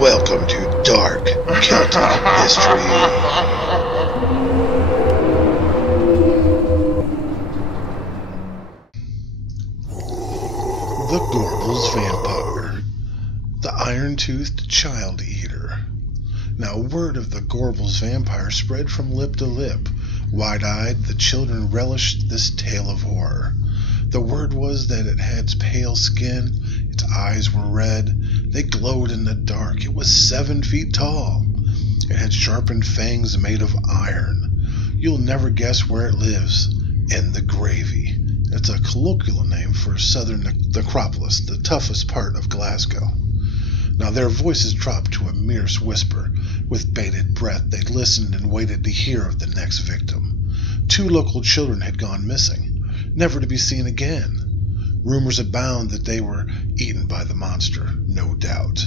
Welcome to Dark Celtic History. The Gorbals Vampire, the iron-toothed child eater. Now word of the Gorbals Vampire spread from lip to lip. Wide-eyed, the children relished this tale of horror. The word was that it had pale skin, its eyes were red, they glowed in the dark, it was 7 feet tall. It had sharpened fangs made of iron. You'll never guess where it lives. In the gravy. It's a colloquial name for Southern Necropolis, the toughest part of Glasgow. Now their voices dropped to a merest whisper. With bated breath they listened and waited to hear of the next victim. 2 local children had gone missing, never to be seen again. Rumors abound that they were eaten by the monster, no doubt.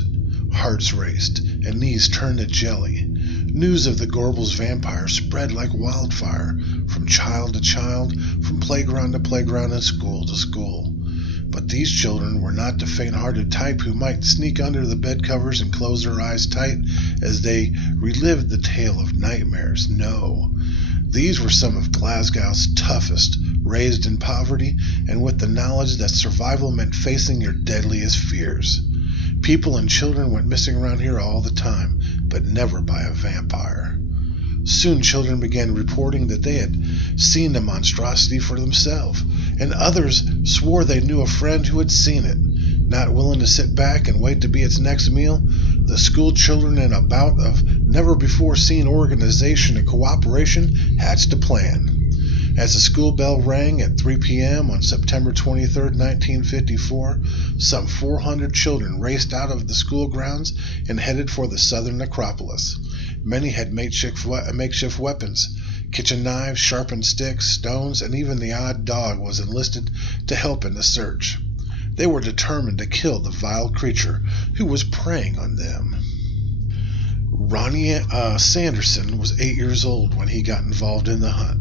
Hearts raced, and knees turned to jelly. News of the Gorbals Vampire spread like wildfire, from child to child, from playground to playground and school to school. But these children were not the faint-hearted type who might sneak under the bedcovers and close their eyes tight as they relived the tale of nightmares. No, these were some of Glasgow's toughest, raised in poverty and with the knowledge that survival meant facing your deadliest fears. People and children went missing around here all the time, but never by a vampire. Soon children began reporting that they had seen the monstrosity for themselves, and others swore they knew a friend who had seen it. Not willing to sit back and wait to be its next meal, the school children, in a bout of never-before-seen organization and cooperation, hatched a plan. As the school bell rang at 3 p.m. on September 23, 1954, some 400 children raced out of the school grounds and headed for the Southern Necropolis. Many had makeshift weapons, kitchen knives, sharpened sticks, stones, and even the odd dog was enlisted to help in the search. They were determined to kill the vile creature who was preying on them. Ronnie Sanderson was 8 years old when he got involved in the hunt.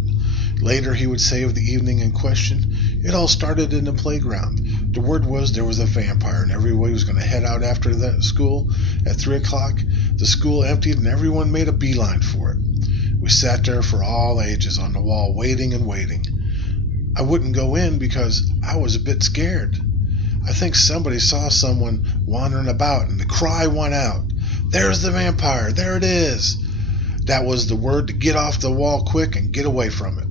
Later he would say of the evening in question, "It all started in the playground. The word was there was a vampire and everybody was going to head out after the school. At 3 o'clock, the school emptied and everyone made a beeline for it. We sat there for all ages on the wall waiting and waiting. I wouldn't go in because I was a bit scared. I think somebody saw someone wandering about and the cry went out, 'There's the vampire, there it is!' That was the word to get off the wall quick and get away from it.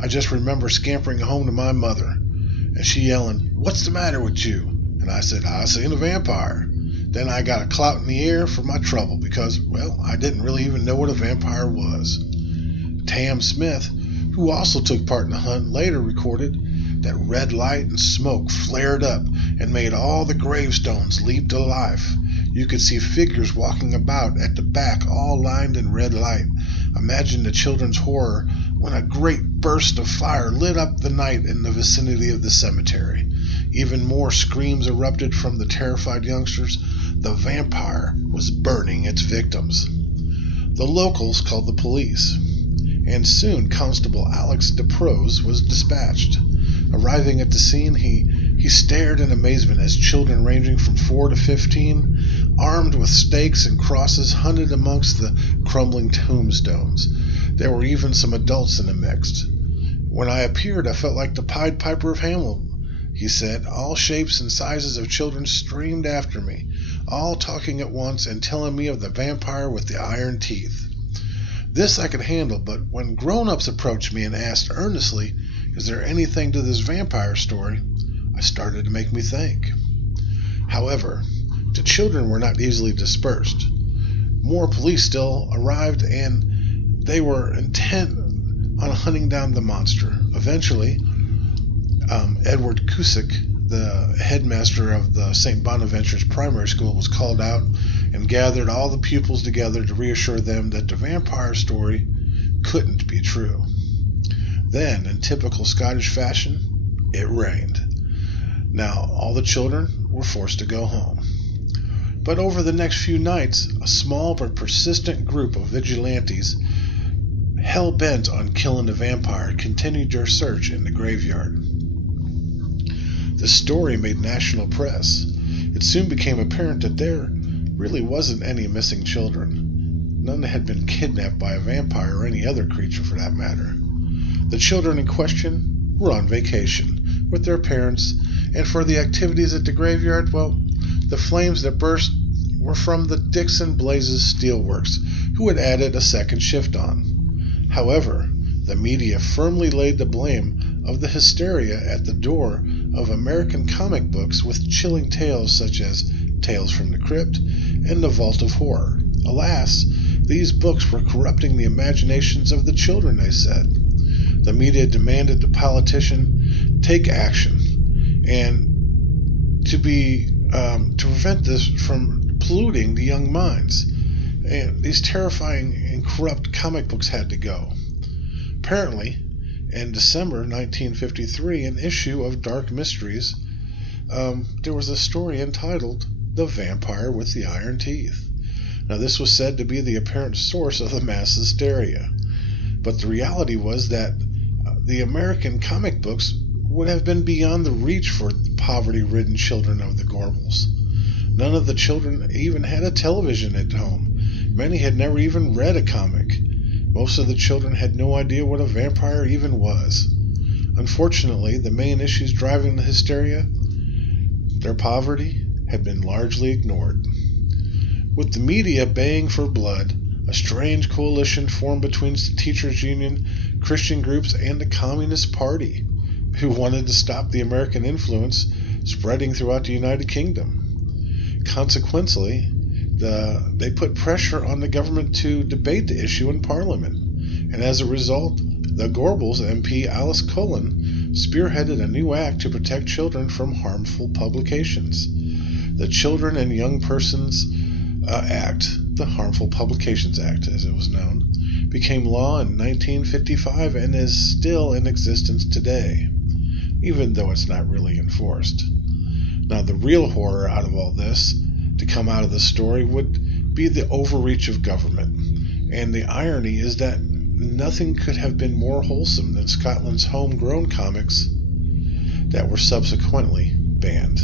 I just remember scampering home to my mother, and she yelling, 'What's the matter with you?' And I said, 'I seen a vampire.' Then I got a clout in the air for my trouble because, well, I didn't really even know what a vampire was." Tam Smith, who also took part in the hunt, later recorded that red light and smoke flared up and made all the gravestones leap to life. You could see figures walking about at the back, all lined in red light. Imagine the children's horror when a great burst of fire lit up the night in the vicinity of the cemetery. Even more screams erupted from the terrified youngsters. The vampire was burning its victims. The locals called the police, and soon Constable Alex DeProse was dispatched. Arriving at the scene, he stared in amazement as children ranging from 4 to 15, armed with stakes and crosses, hunted amongst the crumbling tombstones. There were even some adults in the mix. "When I appeared, I felt like the Pied Piper of Hamelin," he said. "All shapes and sizes of children streamed after me, all talking at once and telling me of the vampire with the iron teeth. This I could handle, but when grown-ups approached me and asked earnestly, 'Is there anything to this vampire story?' I started to make me think." However, the children were not easily dispersed. More police still arrived, and they were intent on hunting down the monster. Eventually, Edward Cusick, the headmaster of the St. Bonaventure's primary school, was called out and gathered all the pupils together to reassure them that the vampire story couldn't be true. Then, in typical Scottish fashion, it rained. Now, all the children were forced to go home. But over the next few nights, a small but persistent group of vigilantes, hell-bent on killing the vampire, continued their search in the graveyard. The story made national press. It soon became apparent that there really wasn't any missing children. None had been kidnapped by a vampire or any other creature for that matter. The children in question were on vacation with their parents, and for the activities at the graveyard, well, the flames that burst were from the Dixon Blazes Steelworks, who had added a second shift on. However, the media firmly laid the blame of the hysteria at the door of American comic books with chilling tales such as Tales from the Crypt and The Vault of Horror. Alas, these books were corrupting the imaginations of the children, they said. The media demanded the politician take action and to prevent this from polluting the young minds. And these terrifying and corrupt comic books had to go. Apparently, in December 1953, an issue of Dark Mysteries, there was a story entitled The Vampire with the Iron Teeth. Now, this was said to be the apparent source of the mass hysteria. But the reality was that the American comic books would have been beyond the reach for the poverty-ridden children of the Gorbals. None of the children even had a television at home. Many had never even read a comic. Most of the children had no idea what a vampire even was. Unfortunately, the main issues driving the hysteria, their poverty, had been largely ignored. With the media baying for blood, a strange coalition formed between the teachers' union, Christian groups, and the Communist Party, who wanted to stop the American influence spreading throughout the United Kingdom. Consequently, they put pressure on the government to debate the issue in Parliament, and as a result, the Gorbals MP Alice Cullen spearheaded a new act to protect children from harmful publications. The Children and Young Persons Act, the Harmful Publications Act as it was known, became law in 1955 and is still in existence today, even though it's not really enforced. Now, the real horror out of all this, to come out of the story, would be the overreach of government. And the irony is that nothing could have been more wholesome than Scotland's homegrown comics that were subsequently banned.